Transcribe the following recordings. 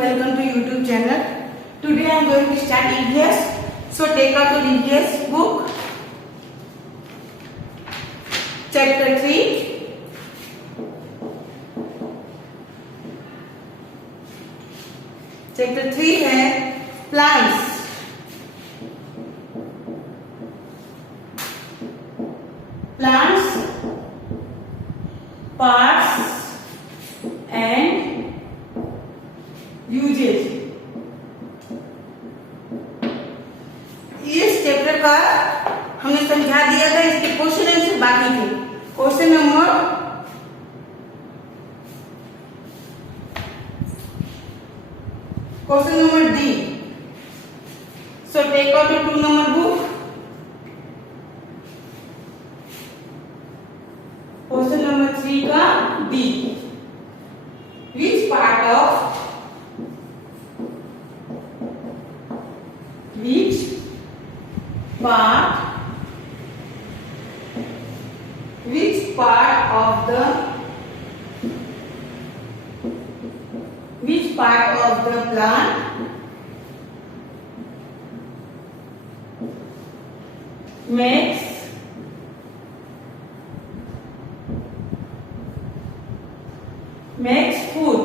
welcome to YouTube channel. Today I am going to start EVS. So take out your EVS book. Chapter 3. Chapter 3 है plants. Plants, parts and uses. इस chapter का हमने समझा दिया था, इसके question answer बाकी थे. Question number D. So take out the 2 number book. Question number 3 का D. Which part of the plant makes food?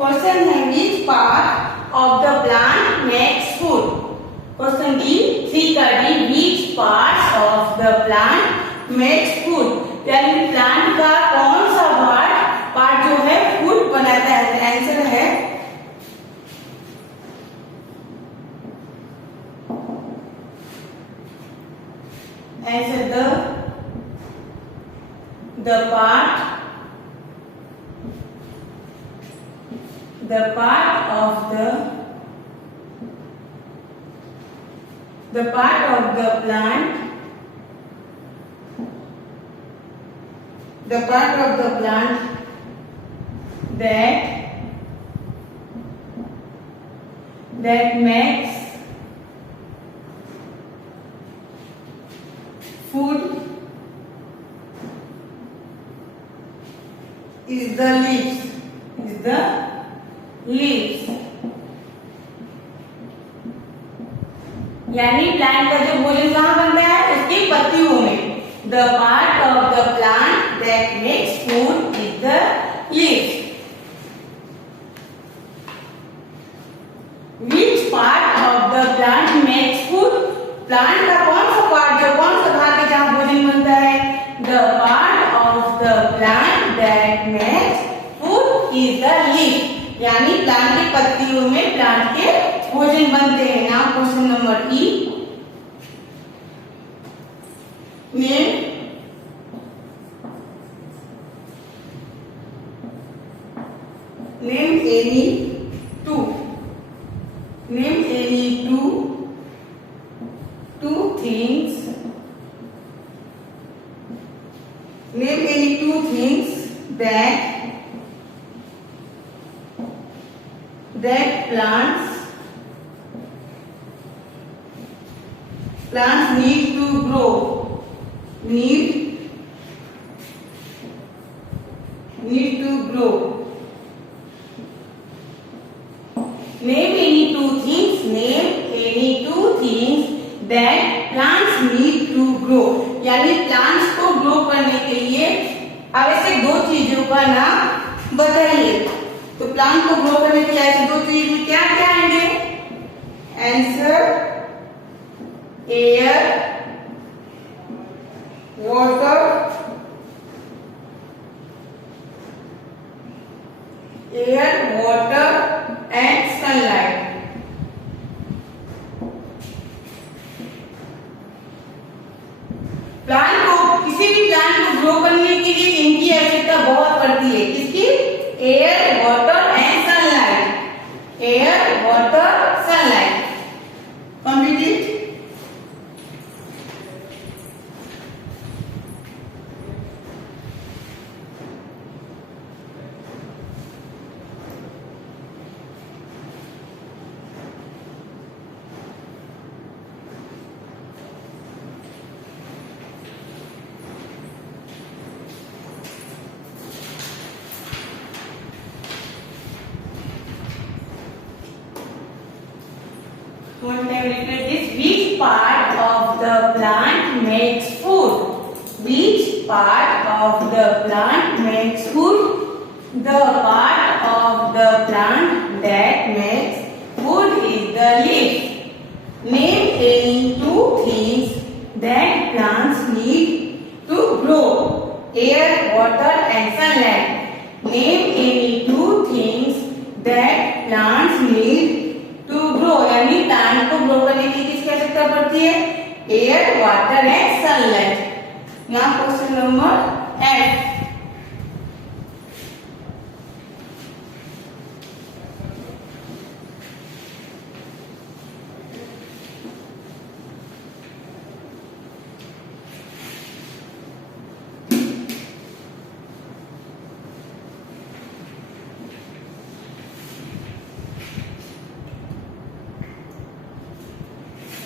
Question है which part of the plant makes food. Question D 3 का D which part of the plant makes food, यानी plant का कौन सा part जो है food बनाता है. आंसर है the part of the plant that makes food is the leaves. यानी प्लांट का जो भोजन कहाँ बनता है, उसकी पत्तियों में. The part of the plant that makes food is the leaves. Which part of the plant makes food? Plant का कौन सा पार्ट, जो कौन सा भाग है जहाँ भोजन बनता है? The part of the plant that makes food is the leaf. यानी प्लांट की पत्तियों में प्लांट के भोजन बनते हैं. Now question number E. Name any two things. Name any two things that plants need to grow. Need to grow. Name any two things that plants need to grow. यानी plants को grow करने के लिए आवश्यक 2 चीजों का नाम बताइए. तो प्लांट को ग्रो करने के लिए ऐसे 2 चीज में क्या क्या आएंगे? Answer air, water and sunlight. Plant को, किसी भी प्लांट को ग्रो करने के लिए air, water and sunlight. Air, water, sunlight. Complete it. One time repeat this. Which part of the plant makes food? Which part of the plant makes food? The part of the plant that makes food is the leaf. Name any two things that plants need to grow. Air, water and sunlight. Name any two things that plants need to grow. यानी plant को grow करने की किसकी आवश्यकता पड़ती है? Air, water and sunlight. यहाँ question number F.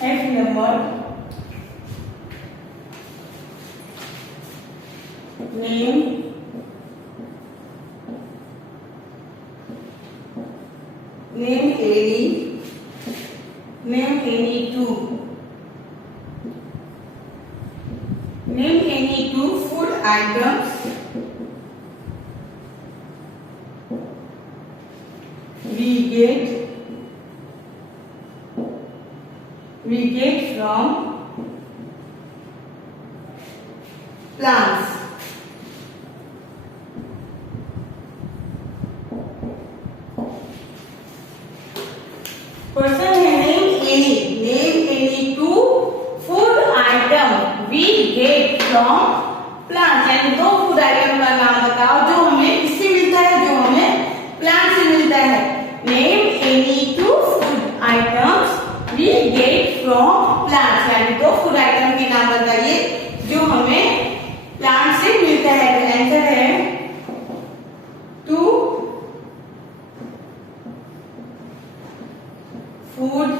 F number. Name any. Name any two. Name any two food items we get from plants. Question है name any two food item we get from plants. यानी दो food item का नाम बताओ जो हमें किससे मिलता है, जो हमें प्लांट से मिलता है. Name any two food items we get from plants. यानी दो फूड आइटम के नाम बताइए जो हमें प्लांट से मिलता है. तो आंसर है to food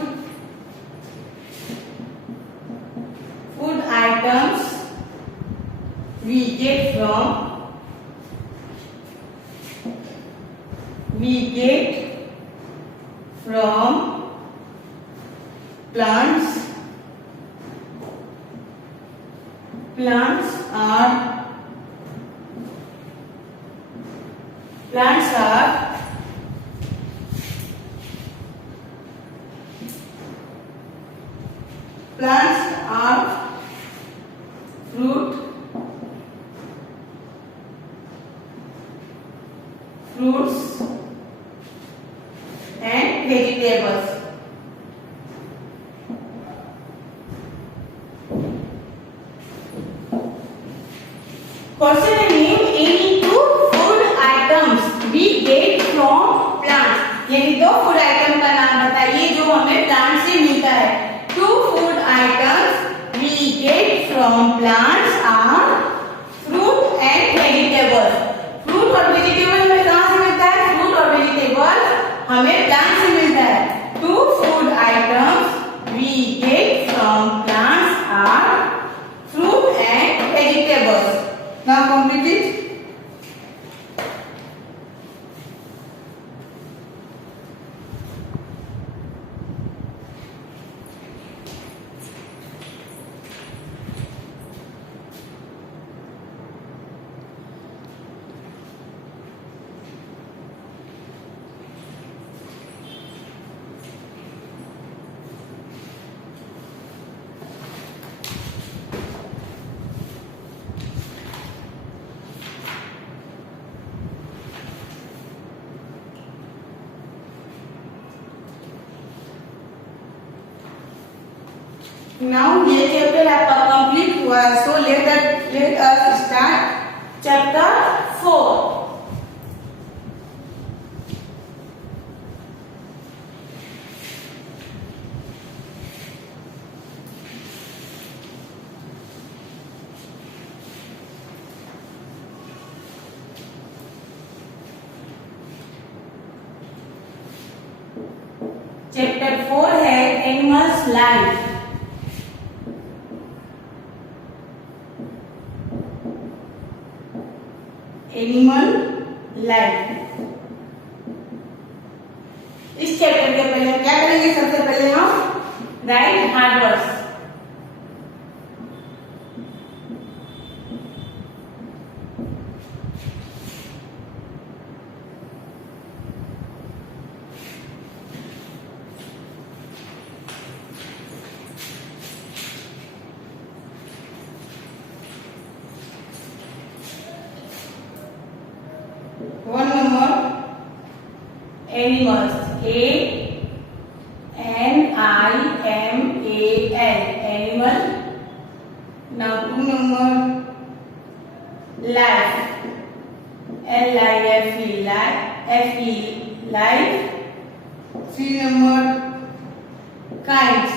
items we get from plants. Plants are fruits and vegetables. Question name any two food items we get from plants. यानी दो फूड आइटम का नाम बताइए जो हमें प्लांट से मिलता है. Two food items we get from plants are fruit and vegetables. Fruit और vegetable हमें कहाँ से मिलता है? Fruit और vegetable हमें प्लांट से मिलता है. Two food items we get from plants are fruit and vegetables. Now complete it. Now ये चैप्टर आपका कंप्लीट हुआ है. So let us start chapter 4. Chapter 4 है एनिमल्स लाइफ। Animal life. इस चैप्टर के पहले क्या करेंगे? सबसे पहले हम right hard words. One number animals, A-N-I-M-A-L, animal. Now two number life, L-I-F-E, life, F-E, life. Three number kinds,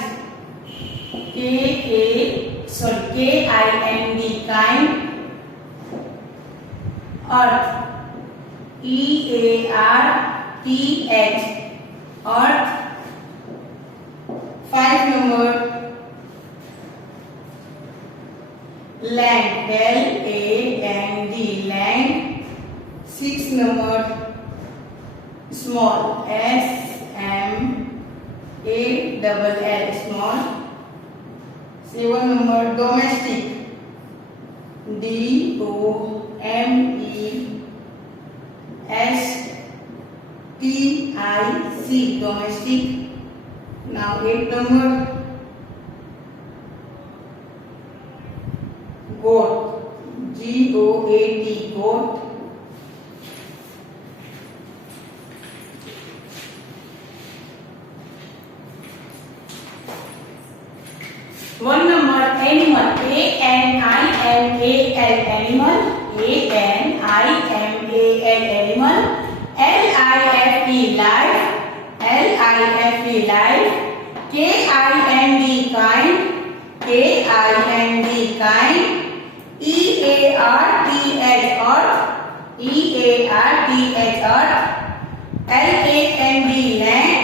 K-I-N-D, kind. Earth, E-A-R-T-H, earth. 5 number land, L-A-N-D, land. 6 number small, S-M-A-L-L, small. 7 number domestic, D-O-M-E-S-T-I-C, domestic. Now 8 number goat, G-O-A-T, goat. One number animal, A-N-I-M-A-L, animal, A-N-I-M-A-L, animal. L-I-F-E, life, L-I-F-E, life. K-I-N-D, kind, K-I-N-D, kind. E-A-R-T-H, earth, E-A-R-T-H, earth. L-A-N-D, land,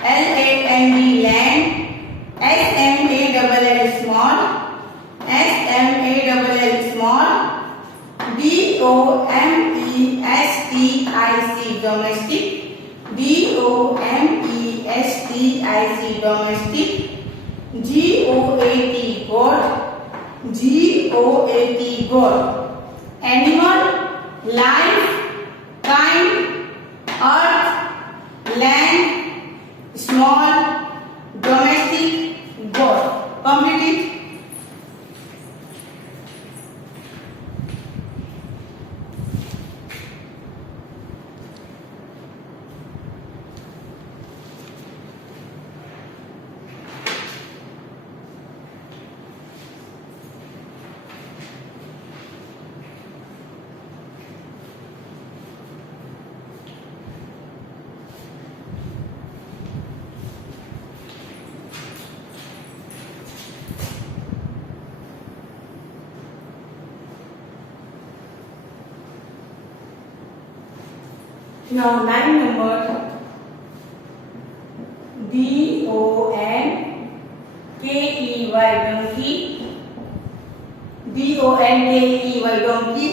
L-A-N-D, land. S-M-A-L-L, small, S-M-A-L-L, small. D-O-M-E-S-T-I-C, domestic, D-O-M-E-S-T-I-C, domestic. G-O-A-T, goat, G-O-A-T, goat. Animal, life, kind, earth, land, small, domestic, goat. Complete it. Now 9 number D-O-N-K-E-Y, donkey, D-O-N-K-E-Y, donkey.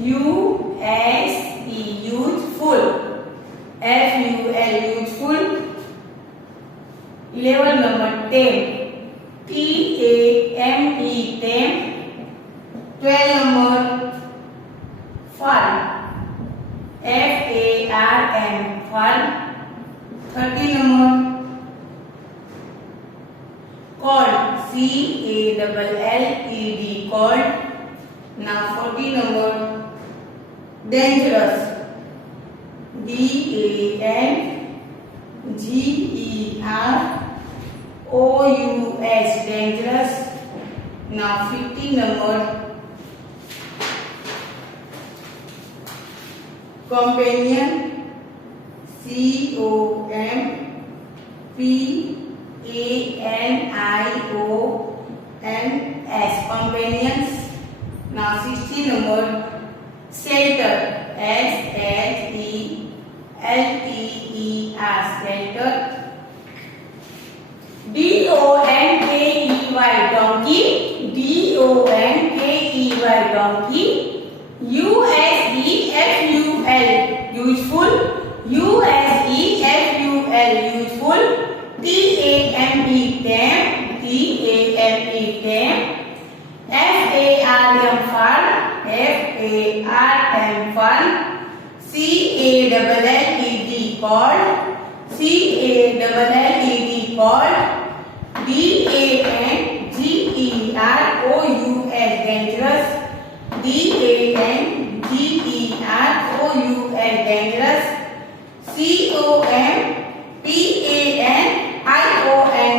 U-S-E, youthful, F-U-L, youthful. 11 number tame, T-A-M-E, tame. 12 number fun, F-A-R-N, fun. 13 number cold, C-A-L-L-E-D, cold. Now 14 number dangerous, D-A-N-G-E-R-O-U-S, dangerous. Now 15 number companion, C-O-M-P-A-N-I-O-N-S, companions. Now 16 number shelter, S-H-E-L-T-E-R, shelter. USEFUL useful, TAME tame, TAME tame, FARM fun, FARM fun, CALLED called, CALLED called, DANGEROUS dangerous, DANGEROUS dangerous,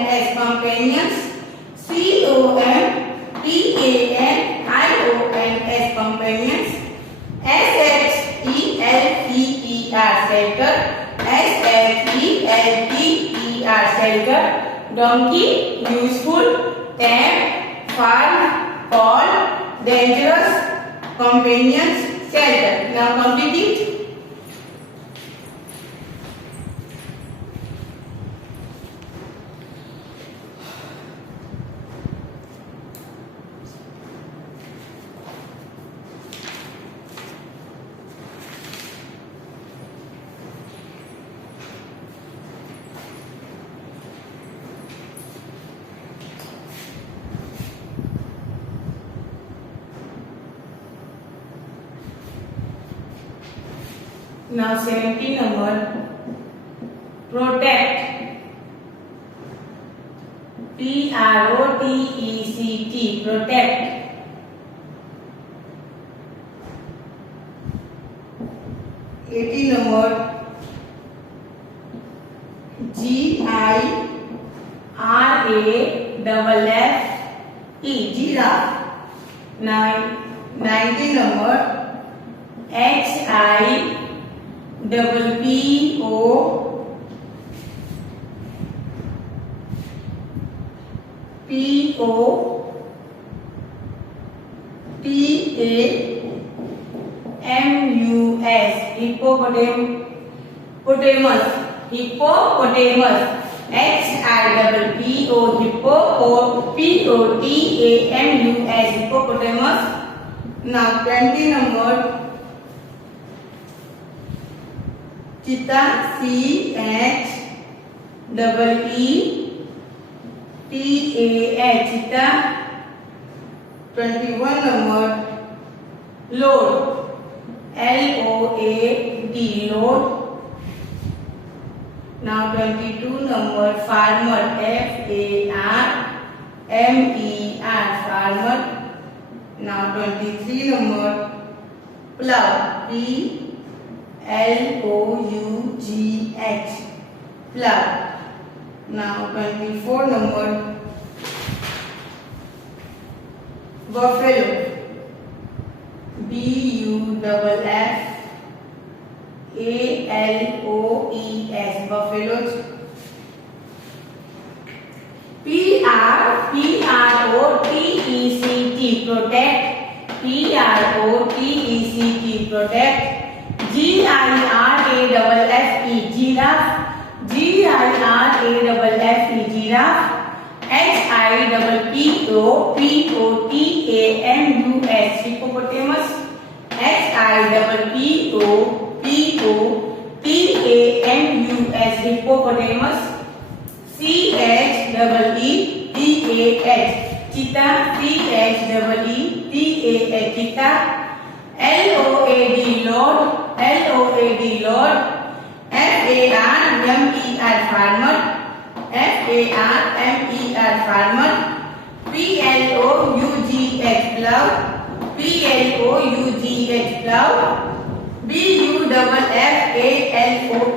COMPANIONS companions, COMPANIONS companions, SHELTER shelter, SHELTER shelter, donkey useful, tame, fun, call, dangerous, companions, shelter. Now complete it. Now 17 number, protect, PROTECT, protect. 18 number, GIRAFFE, giraffe. 19 number, HIPPOPOTAMUS, hippopotamus, hippopotamus, HIPPO, hippopotamus, hippopotamus. Now 20 number, cheetah, CHEETAH, cheetah. 21 number, load, LOAD, load. Now 22 number, farmer, FARMER, farmer. Now 23 number, plough, PLOUGH, plough. Now 24 number, buffalo, BUFFALOES, buffaloes. PROTECT, protect, PROTECT, protect. GIRAFFE, giraffe, GIRAFFE, giraffe. HIPPOPOTAMUS, hippopotamus, HIPPOPOTAMUS, hippopotamus. CHEETAH, cheetah, CHEETAH, cheetah. LOAD, load, LOAD. FARMER, farmer, FARMER, farmer. PLOUGH, plough, PLOUGH, plough.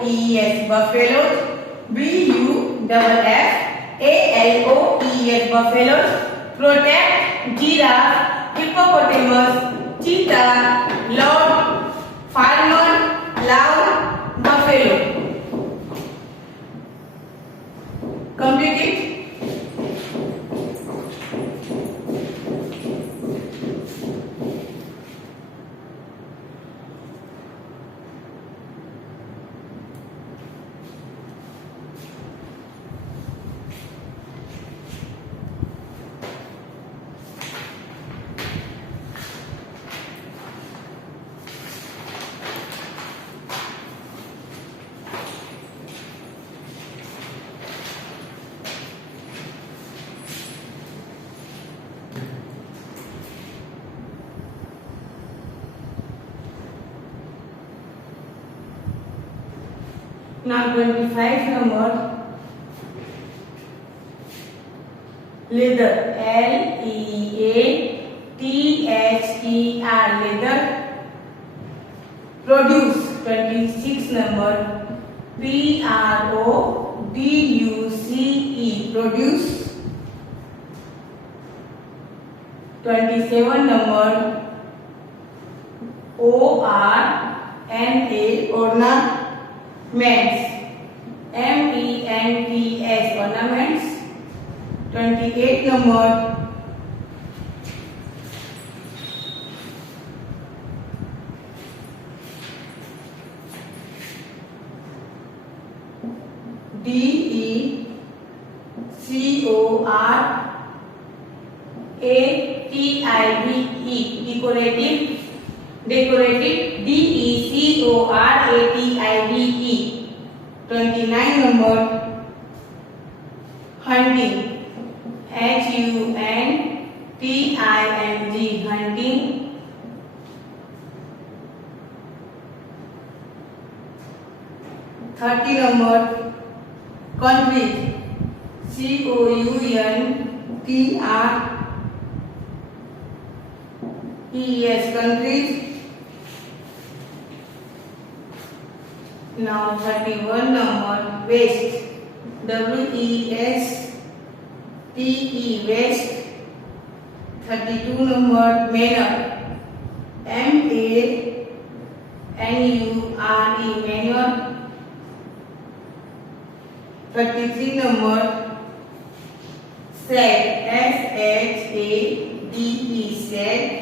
BUFFALOES, buffaloes, BUFFALOES, buffaloes. Protect, giraffe, hippopotamus, cheetah, load, farmer, plough, buffalo. Complete it. Now 25 number, leather, Leather, leather. Produce, 26 number, Produce, produce. 27 number, Orna, ornaments, Ments, ornaments. 28 number, Decorative, decorative, Decorative. 29 number, hunting, Hunting, hunting. 30 number, countries, Countries, countries. Now 31 number, waste, West, waste. 32 number, manure, Manure, manure. 33 number, shade, shade.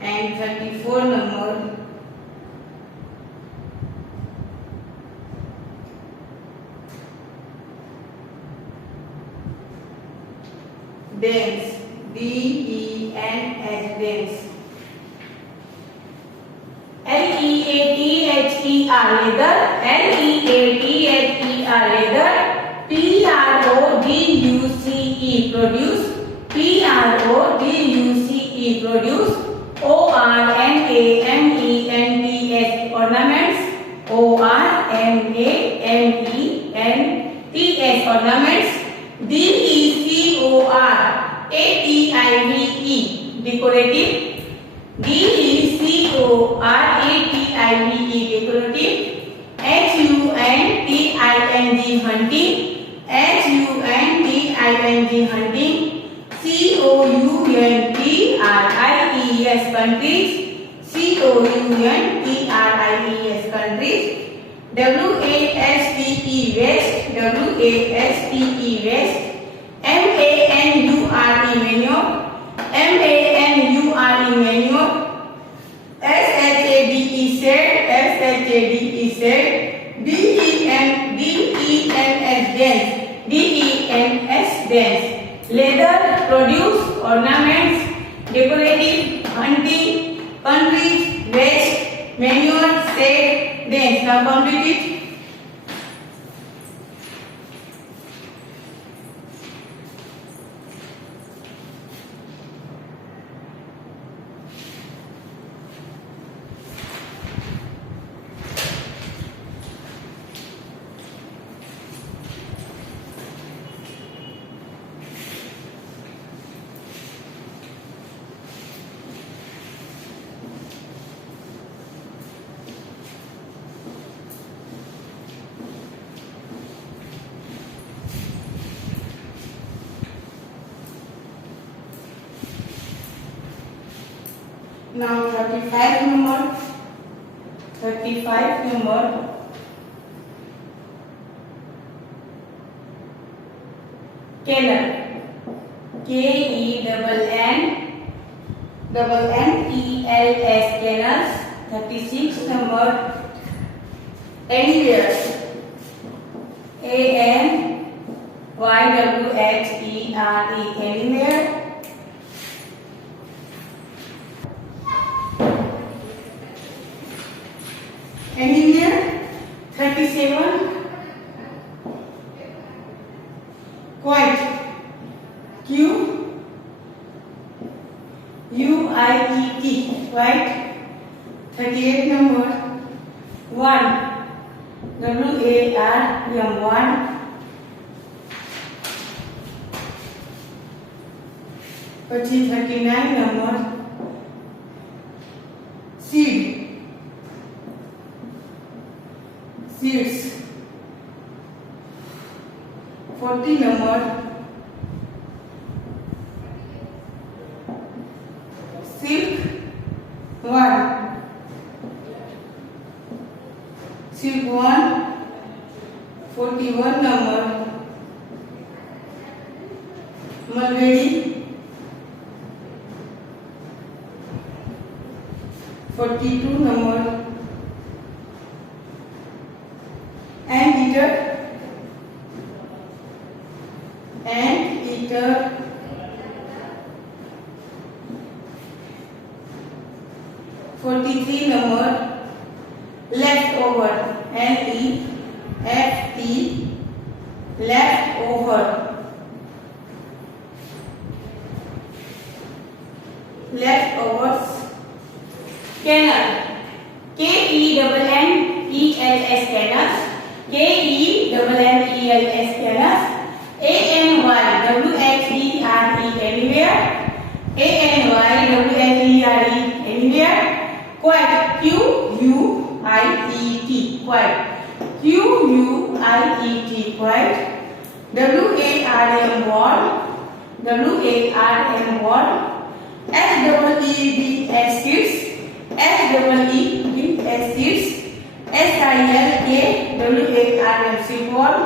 And 34 number, dance, dance. Leather, leather. Leather. Produce, produce. Ornaments, ornaments. Ornaments. Decorative, decorative. Hunting, hunting. Countries, countries. Countries. Waste, waste. Manure, manure. Manure. Shade. Dens, dance. Leather, produce, ornaments, decorative, hunting, countries, waste, manure, shade, dance. Now complete it. Now 35 number, Kennel, Kennels. Kennels. 36 number, Anywhere, Anywhere. Anywhere. 37, Quiet, Quiet. 38 number, WARM ward. પછી 39 number seed, seeds. 40 number silk one, silk one. 41 number mulberry. 42 number anteater, anteater. 43 number leftover, LEFT, leftover, leftovers. Kennel, KENNELS, kennels, KENNELS, kennels. ANYWHERE, anywhere, ANYWHERE, anywhere. Quiet, QUIET, quiet, QUIET, quiet. WARM wall, WARM wall. SEEDS, kids, SEEDS, kids. SILKWARM, silkworm,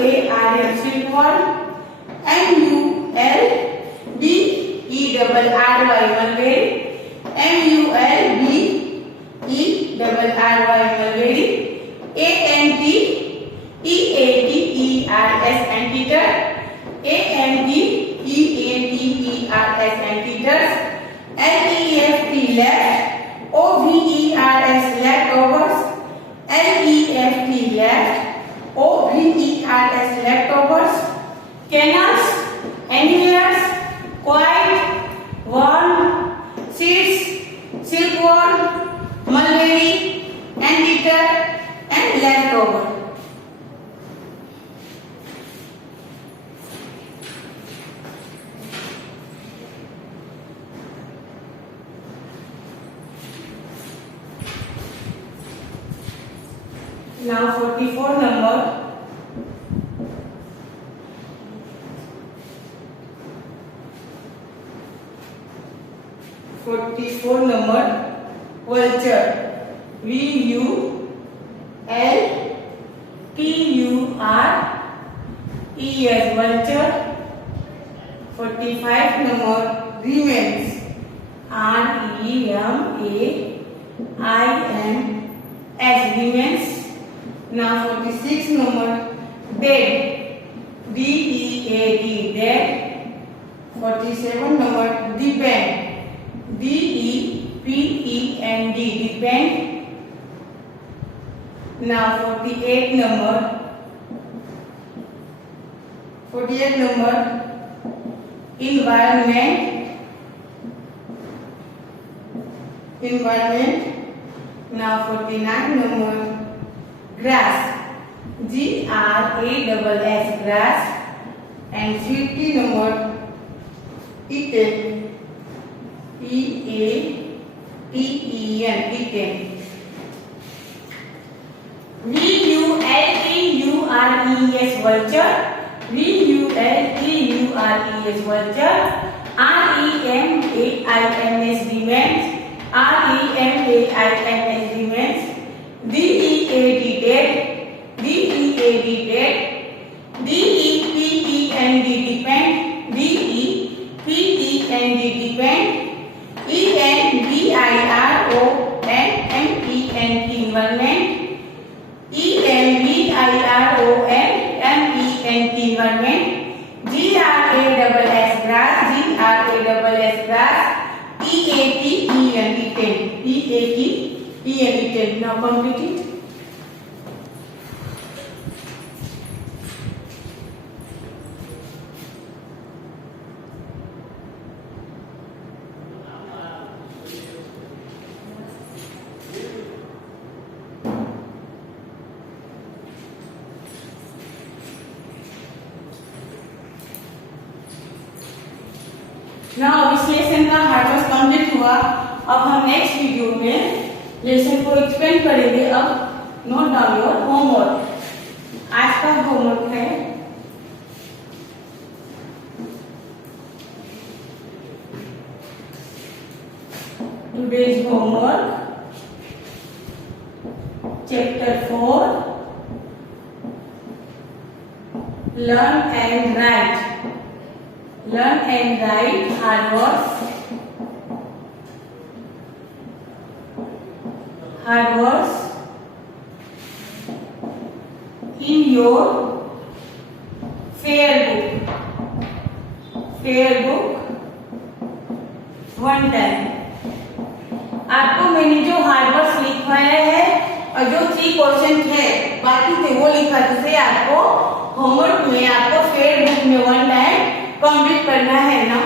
SILKWARM, silkworm. MULBERRY, mulberry, MULBERRY, mulberry. ANTEATERS, anteater, ANTEATERS, anteaters. LEFT, left, OVERS, leftovers, LEFT, left, OVERS, leftovers. Kennels, anywhere, quiet, worm, seeds, silkworm, mulberry, anteater, and leftover. Now 44 number. 44 number vulture, VULTURES, vulture. 45 number remains, REMAINS, remains. Now 46 number dead, DEAD, dead. 47 number depend, DEPEND, depend. Now 48 number environment, Now 49 number grass, GRASS, grass. And 50 number eaten, EATEN, eaten. VULTURES, vulture, VULTURES, vulture. REMAINS, remains, REMAINS, remains. DEAD, dead, DEAD, dead. DEPEND, depend, DEPEND, depend. ENVIRONMENT, environment. ENVIRONMENT, environment. GRASS, grass, GRASS, grass. EATEN, eaten. Now complete it. ना इस lesson का hard work complete हुआ। अब हम next video में lesson को explain करेंगे। अब नोट डाउन योर होमवर्क। आज का होमवर्क है today's homework chapter 4 learn and write hard words in your fair book one time। आपको मैंने जो हार्ड वर्ड्स लिखवाया है और जो 3 क्वेश्चन थे बाकी थे वो लिखा, जिसे आपको होमवर्क में आपको फेयर बुक में 1 टाइम कंप्लीट करना है ना।